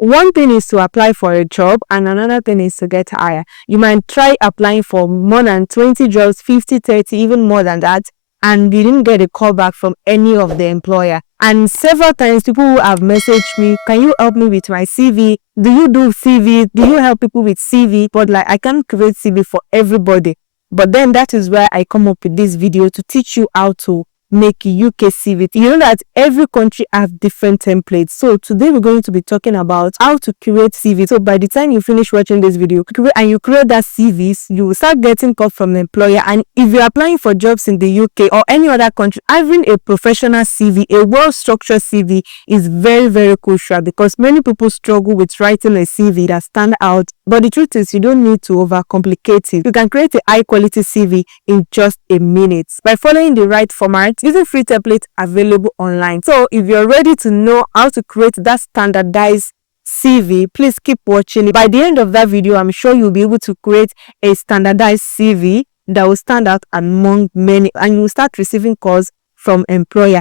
one thing is to apply for a job and another thing is to get hired. You might try applying for more than 20 jobs, 50, 30, even more than that, and you didn't get a call back from any of the employer. And several times people who have messaged me, can you help me with my CV? Do you do CV? Do you help people with CV? But like, I can't create CV for everybody. But then that is where I come up with this video to teach you how to make UK CV. You know that every country have different templates. So today we're going to be talking about how to create CV. So by the time you finish watching this video and you create that CVs, you will start getting calls from the employer. And if you're applying for jobs in the UK or any other country, having a professional CV, a well-structured CV is very, very crucial, because many people struggle with writing a CV that stand out. But the truth is, you don't need to overcomplicate it. You can create a high-quality CV in just a minute by following the right format, using free templates available online. So if you're ready to know how to create that standardized CV, please keep watching. By the end of that video, I'm sure you'll be able to create a standardized CV that will stand out among many, and you will start receiving calls from employer.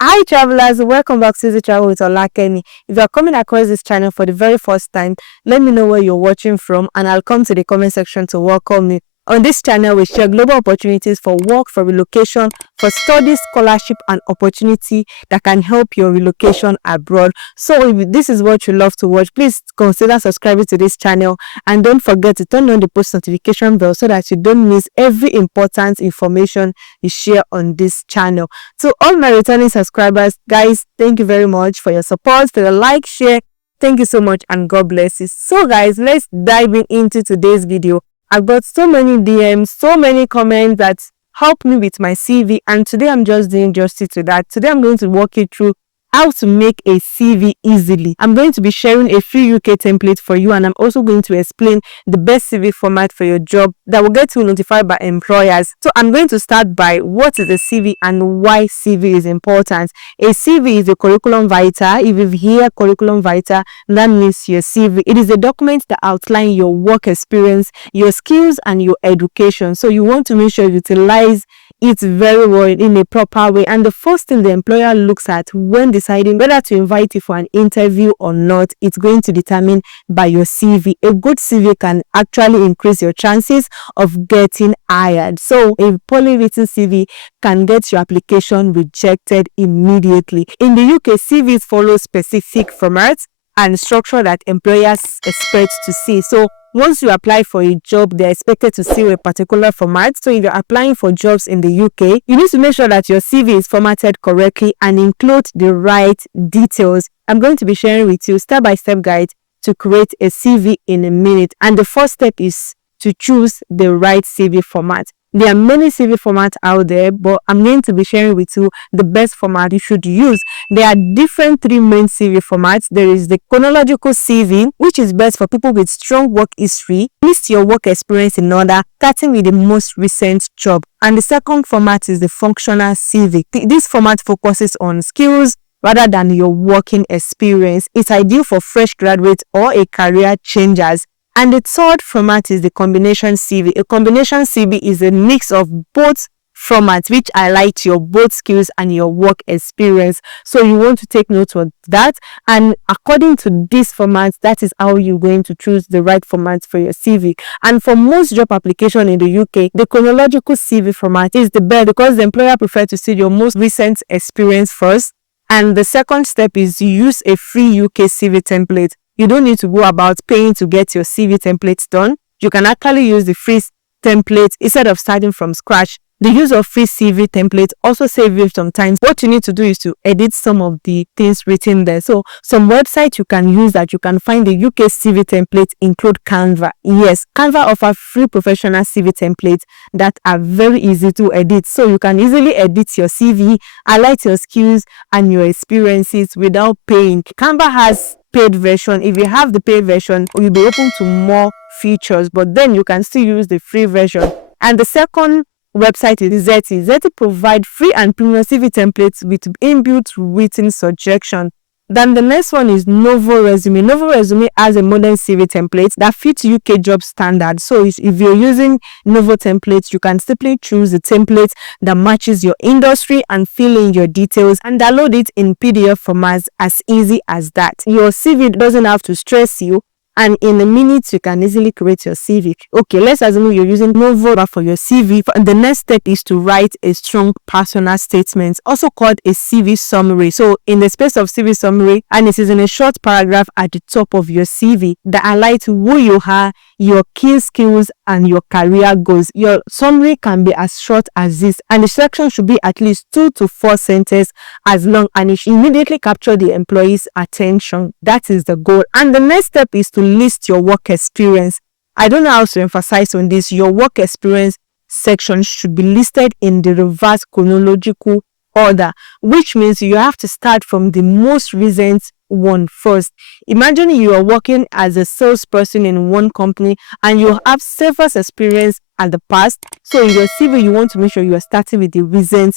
Hi travelers, welcome back to Zety Travel with Olakemi. If you are coming across this channel for the very first time, let me know where you're watching from and I'll come to the comment section to welcome you. On this channel, we share global opportunities for work, for relocation, for studies, scholarship, and opportunity that can help your relocation abroad. So if this is what you love to watch, please consider subscribing to this channel and don't forget to turn on the post notification bell so that you don't miss every important information you share on this channel. To all my returning subscribers, guys, thank you very much for your support, for your like, share. Thank you so much and God bless you. So guys, let's dive into today's video. I've got so many DMs, so many comments that help me with my CV, and today I'm just doing justice to that. Today I'm going to walk you through how to make a CV easily. I'm going to be sharing a free UK template for you, and I'm also going to explain the best CV format for your job that will get you notified by employers. So I'm going to start by what is a CV and why CV is important. A CV is a curriculum vitae. If you hear curriculum vitae, that means your CV. It is a document that outlines your work experience, your skills, and your education. So you want to make sure you utilize it very well in a proper way. And the first thing the employer looks at when deciding whether to invite you for an interview or not, it's going to determine by your CV. A good CV can actually increase your chances of getting hired. So a poorly written CV can get your application rejected immediately. In the UK, CVs follow specific formats and structure that employers expect to see. So once you apply for a job, they're expected to see a particular format. So if you're applying for jobs in the UK, you need to make sure that your CV is formatted correctly and include the right details. I'm going to be sharing with you step-by-step guide to create a CV in a minute. And the first step is to choose the right CV format. There are many CV formats out there, but I'm going to be sharing with you the best format you should use. There are different three main CV formats. There is the chronological CV, which is best for people with strong work history. List your work experience in order, starting with the most recent job. And the second format is the functional CV. This format focuses on skills rather than your working experience. It's ideal for fresh graduates or a career changers. And the third format is the combination CV. A combination CV is a mix of both formats, which highlight your both skills and your work experience. So you want to take note of that. And according to this format, that is how you're going to choose the right format for your CV. And for most job application in the UK, the chronological CV format is the best because the employer prefers to see your most recent experience first. And the second step is to use a free UK CV template. You don't need to go about paying to get your CV templates done. You can actually use the free template instead of starting from scratch. The use of free CV templates also saves you some time. What you need to do is to edit some of the things written there. So some websites you can use that you can find the UK CV templates include Canva. Yes, Canva offers free professional CV templates that are very easy to edit. So you can easily edit your CV, highlight your skills and your experiences without paying. Canva has paid version. If you have the paid version, you'll be open to more features, but then you can still use the free version. And the second website is Zety. Zety provides free and premium CV templates with inbuilt written suggestion. Then the next one is Novoresume. Novoresume has a modern CV template that fits UK job standards. So if you're using Novo templates, you can simply choose the template that matches your industry and fill in your details and download it in PDF format, as easy as that. Your CV doesn't have to stress you, and in a minute you can easily create your CV. Okay, let's assume you're using Novo for your CV. The next step is to write a strong personal statement, also called a CV summary. So in the space of CV summary, and it is in a short paragraph at the top of your CV that highlights who you are, your key skills, and your career goals. Your summary can be as short as this, and the section should be at least 2 to 4 sentences as long, and it should immediately capture the employee's attention. That is the goal. And the next step is to list your work experience. I don't know how to emphasize on this. Your work experience section should be listed in the reverse chronological order, which means you have to start from the most recent one first. Imagine you are working as a salesperson in one company and you have several experience at the past. So in your CV, you want to make sure you are starting with the recent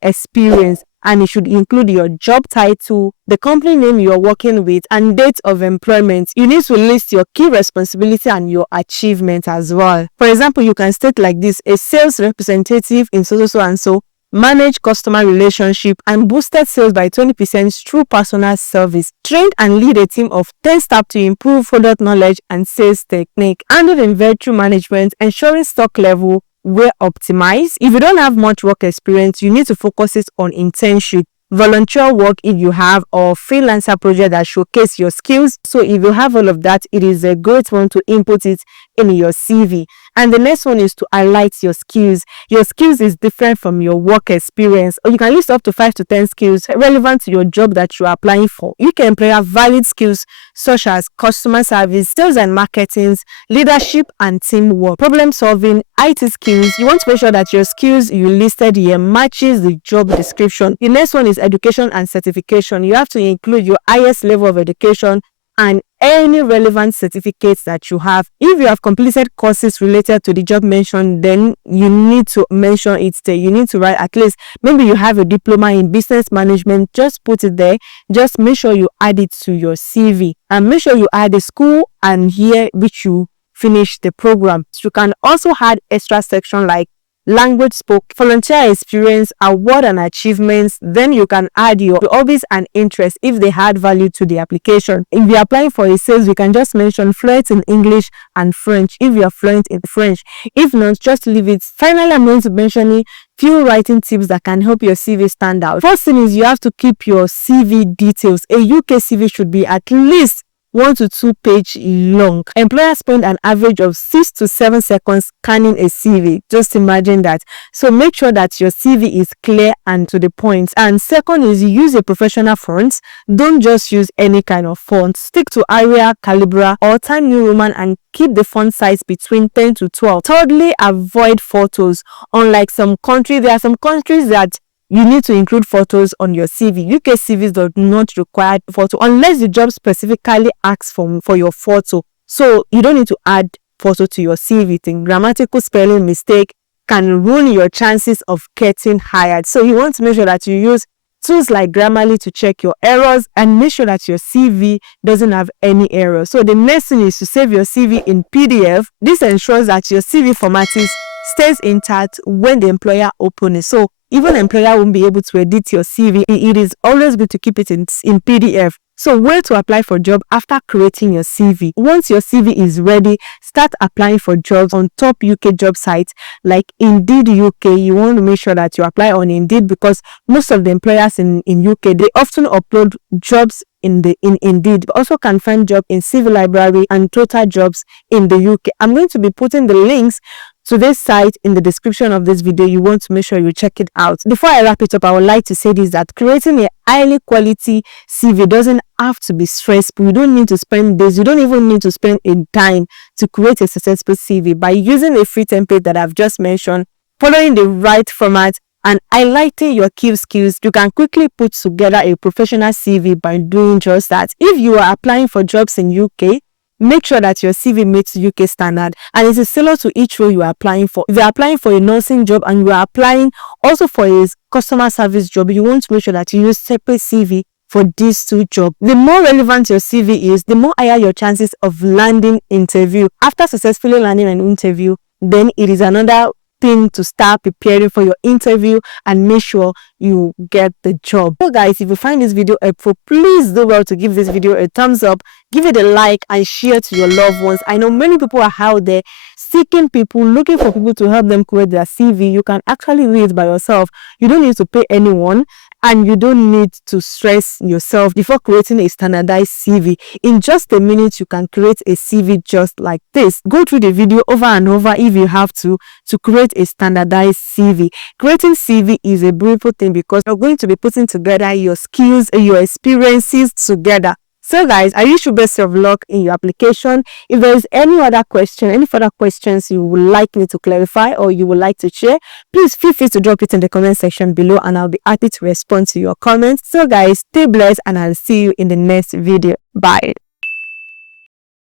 experience, and it should include your job title, the company name you are working with, and date of employment. You need to list your key responsibility and your achievement as well. For example, you can state like this: a sales representative in so and so, manage customer relationship and boosted sales by 20% through personal service, trained and lead a team of 10 staff to improve product knowledge and sales technique, handled inventory management, ensuring stock level were optimized. If you don't have much work experience, you need to focus it on internship, volunteer work if you have, or freelancer project that showcase your skills. So if you have all of that, it is a great one to input it in your CV. And the next one is to highlight your skills. Your skills is different from your work experience, or you can list up to 5 to 10 skills relevant to your job that you are applying for. You can employ valid skills such as customer service, sales and marketing, leadership and teamwork, problem solving, IT skills. You want to make sure that your skills you listed here matches the job description. The next one is education and certification. You have to include your highest level of education and any relevant certificates that you have. If you have completed courses related to the job mentioned, then you need to mention it there. You need to write at least, maybe you have a diploma in business management, just put it there. Just make sure you add it to your CV, and make sure you add the school and year which you finish the program. You can also add extra section like language spoke, volunteer experience, award and achievements. Then you can add your hobbies and interests if they add value to the application. If you're applying for a sales, you can just mention fluent in English and French if you're fluent in French. If not, just leave it. Finally, I'm going to mention few writing tips that can help your CV stand out. First thing is you have to keep your CV details. A UK CV should be at least 1 to 2 page long. Employers spend an average of 6 to 7 seconds scanning a CV. Just imagine that. So make sure that your CV is clear and to the point. And second is you use a professional font. Don't just use any kind of font. Stick to Arial, Calibra, or Times New Roman and keep the font size between 10 to 12. Thirdly, avoid photos. Unlike some countries, there are some countries that you need to include photos on your CV. UK CVs do not require photo unless the job specifically asks for your photo. So you don't need to add photo to your CV. Think grammatical spelling mistake can ruin your chances of getting hired. So you want to make sure that you use tools like Grammarly to check your errors and make sure that your CV doesn't have any errors. So the next thing is to save your CV in PDF. This ensures that your CV formatting stays intact when the employer opens it. So even employer won't be able to edit your CV. It is always good to keep it in PDF. So where to apply for job after creating your CV? Once your CV is ready, start applying for jobs on top UK job sites like Indeed UK. You want to make sure that you apply on Indeed because most of the employers in UK, they often upload jobs in Indeed. Also can find job in Civil Library and Total Jobs in the UK. I'm going to be putting the links to this site in the description of this video. You want to make sure you check it out. Before I wrap it up, I would like to say this, that creating a highly quality CV doesn't have to be stressful. You don't need to spend days. You don't even need to spend a dime to create a successful CV. By using a free template that I've just mentioned, following the right format, and highlighting your key skills, you can quickly put together a professional CV by doing just that. If you are applying for jobs in UK, make sure that your CV meets UK standard and it is similar to each role you are applying for. If you are applying for a nursing job and you are applying also for a customer service job, you want to make sure that you use separate CV for these two jobs. The more relevant your CV is, the more higher your chances of landing interview. After successfully landing an interview, then it is another thing to start preparing for your interview and make sure you get the job. So guys, if you find this video helpful, please do well to give this video a thumbs up, give it a like, and share to your loved ones. I know many people are out there seeking people, looking for people to help them create their CV. You can actually do it by yourself. You don't need to pay anyone, and you don't need to stress yourself before creating a standardized CV. In just a minute, you can create a CV just like this. Go through the video over and over if you have to create a standardized CV. Creating CV is a beautiful thing because you're going to be putting together your skills and your experiences together. So guys, I wish you best of luck in your application. If there is any other question, any further questions you would like me to clarify or you would like to share, please feel free to drop it in the comment section below and I'll be happy to respond to your comments. So guys, stay blessed and I'll see you in the next video. Bye.